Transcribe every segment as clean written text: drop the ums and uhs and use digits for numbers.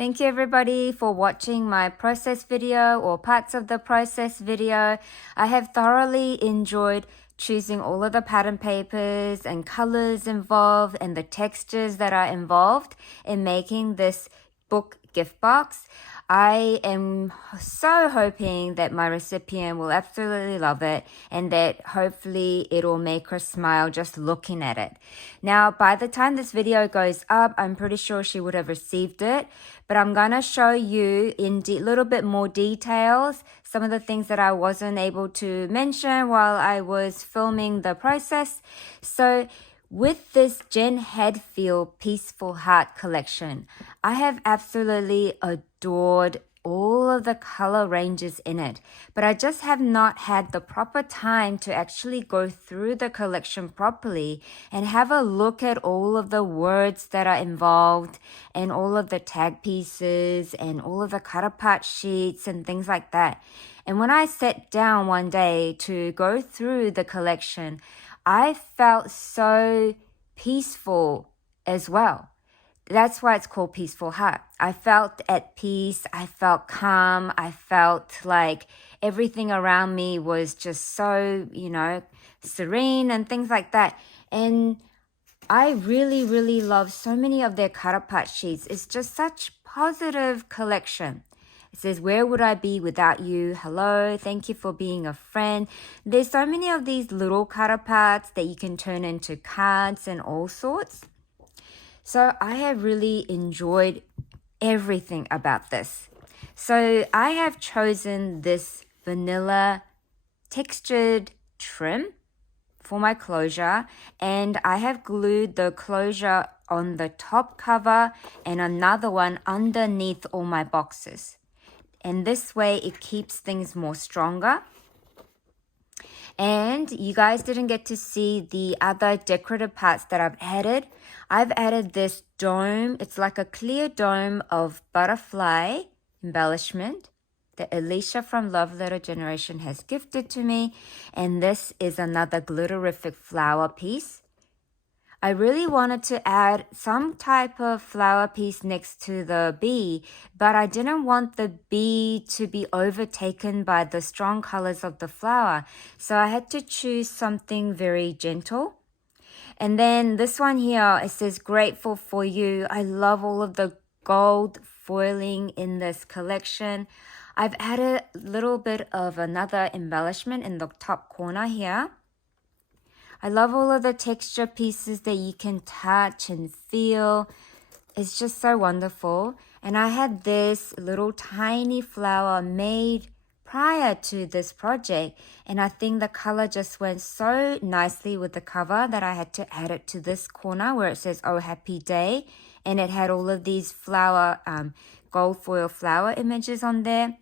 Thank you everybody for watching my process video or parts of the process video. I have thoroughly enjoyed choosing all of the pattern papers and colors involved and the textures that are involved in making this book gift box. I am so hoping that my recipient will absolutely love it and that hopefully it'll make her smile just looking at it. Now, by the time this video goes up, I'm pretty sure she would have received it, but I'm gonna show you in a little bit more details some of the things that I wasn't able to mention while I was filming the process. So with this Jen Hadfield Peaceful Heart collection, I have absolutely adored all of the color ranges in it, but I just have not had the proper time to actually go through the collection properly and have a look at all of the words that are involved and all of the tag pieces and all of the cut apart sheets and things like that. And when I sat down one day to go through the collection, I felt so peaceful as well. That's why it's called Peaceful Heart. I felt at peace. I felt calm. I felt like everything around me was just so, serene and things like that. And I really, really love so many of their cut apart sheets. It's just such positive collection. It says, where would I be without you? Hello, thank you for being a friend. There's so many of these little cut aparts that you can turn into cards and all sorts. So I have really enjoyed everything about this. So I have chosen this vanilla textured trim for my closure, and I have glued the closure on the top cover and another one underneath all my boxes. And this way it keeps things more stronger. And you guys didn't get to see the other decorative parts that I've added. I've added this dome. It's like a clear dome of butterfly embellishment that Alicia from Love Letter Generation has gifted to me. And this is another glitterific flower piece. I really wanted to add some type of flower piece next to the bee, but I didn't want the bee to be overtaken by the strong colors of the flower. So I had to choose something very gentle. And then this one here, it says grateful for you. I love all of the gold foiling in this collection. I've added a little bit of another embellishment in the top corner here. I love all of the texture pieces that you can touch and feel. It's just so wonderful. And I had this little tiny flower made prior to this project. And I think the color just went so nicely with the cover that I had to add it to this corner where it says, Oh, Happy Day. And it had all of these flower, gold foil flower images on there.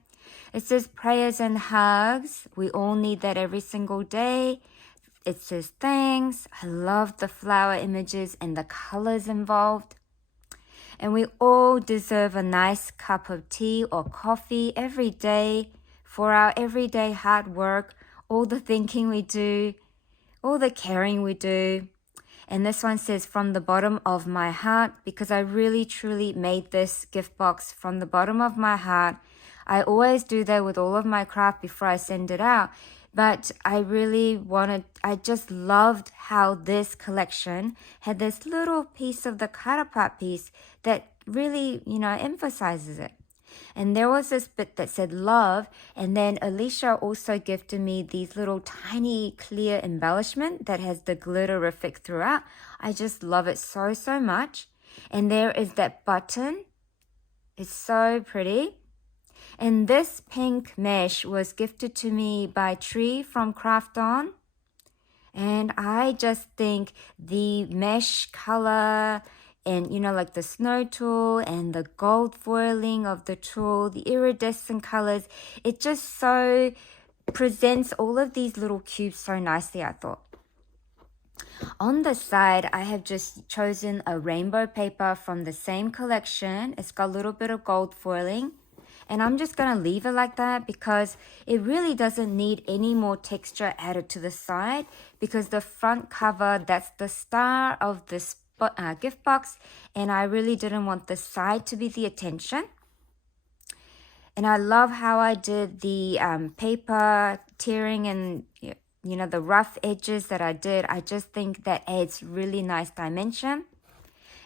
It says prayers and hugs. We all need that every single day. It says thanks. I love the flower images and the colors involved. And we all deserve a nice cup of tea or coffee every day for our everyday hard work, all the thinking we do, all the caring we do. And this one says from the bottom of my heart, because I really truly made this gift box from the bottom of my heart. I always do that with all of my craft before I send it out. But I just loved how this collection had this little piece of the counterpart piece that really, emphasizes it. And there was this bit that said love, and then Alicia also gifted me these little tiny clear embellishment that has the glitterific throughout. I just love it so, so much. And there is that button. It's so pretty. And this pink mesh was gifted to me by Tree from Craft On. And I just think the mesh color and, like the snow tool and the gold foiling of the tool, the iridescent colors, it just so presents all of these little cubes so nicely, I thought. On the side, I have just chosen a rainbow paper from the same collection. It's got a little bit of gold foiling. And I'm just going to leave it like that because it really doesn't need any more texture added to the side, because the front cover, that's the star of this gift box, and I really didn't want the side to be the attention. And I love how I did the paper tearing and the rough edges that I did. I just think that adds really nice dimension.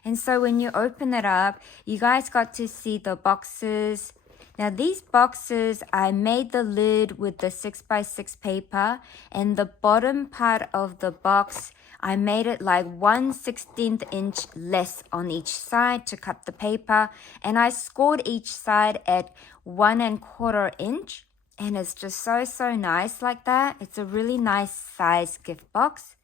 And so when you open it up, you guys got to see the boxes. Now these boxes, I made the lid with the 6x6 paper, and the bottom part of the box, I made it like 1/16 inch less on each side to cut the paper, and I scored each side at 1¼ inch, and it's just so, so nice like that. It's a really nice size gift box.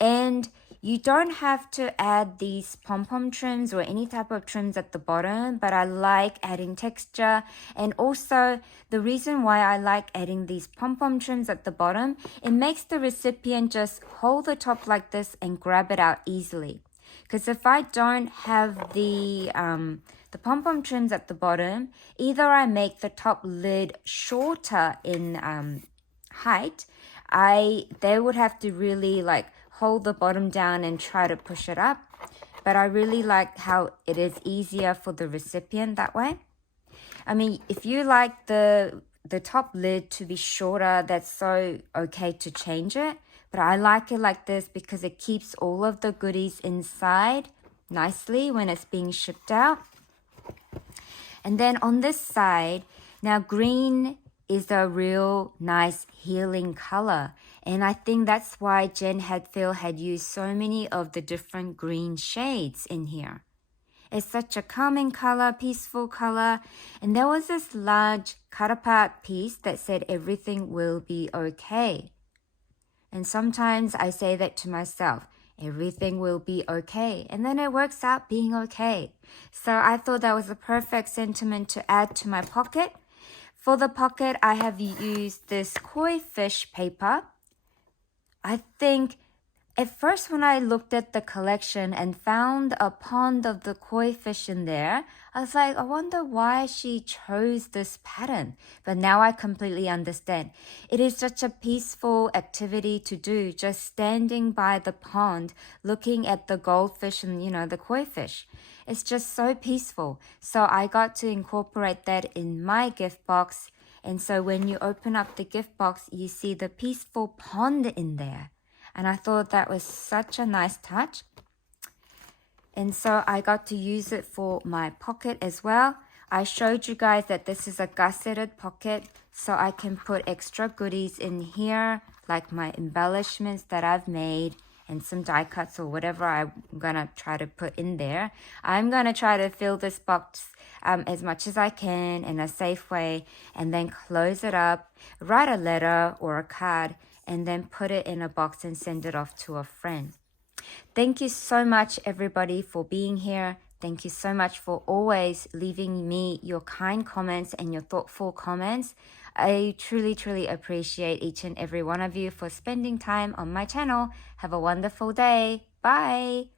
And you don't have to add these pom-pom trims or any type of trims at the bottom, but I like adding texture. And also, the reason why I like adding these pom-pom trims at the bottom, it makes the recipient just hold the top like this and grab it out easily. Because if I don't have the pom-pom trims at the bottom, either I make the top lid shorter in height, they would have to really hold the bottom down and try to push it up. But I really like how it is easier for the recipient that way. I mean, if you like the top lid to be shorter, that's so okay to change it. But I like it like this because it keeps all of the goodies inside nicely when it's being shipped out. And then on this side, now green is a real nice healing color. And I think that's why Jen Hadfield had used so many of the different green shades in here. It's such a calming color, peaceful color. And there was this large cut apart piece that said everything will be okay. And sometimes I say that to myself, everything will be okay. And then it works out being okay. So I thought that was a perfect sentiment to add to my pocket. For the pocket, I have used this koi fish paper. I think at first when I looked at the collection and found a pond of the koi fish in there, I was like, I wonder why she chose this pattern. But now I completely understand. It is such a peaceful activity to do, just standing by the pond, looking at the goldfish and, the koi fish. It's just so peaceful. So I got to incorporate that in my gift box. And so when you open up the gift box, you see the peaceful pond in there. And I thought that was such a nice touch. And so I got to use it for my pocket as well. I showed you guys that this is a gusseted pocket, so I can put extra goodies in here, like my embellishments that I've made and some die cuts or whatever I'm going to try to put in there. I'm going to try to fill this box as much as I can in a safe way, and then close it up, write a letter or a card, and then put it in a box and send it off to a friend. Thank you so much, everybody, for being here. Thank you so much for always leaving me your kind comments and your thoughtful comments. I truly, truly appreciate each and every one of you for spending time on my channel. Have a wonderful day. Bye.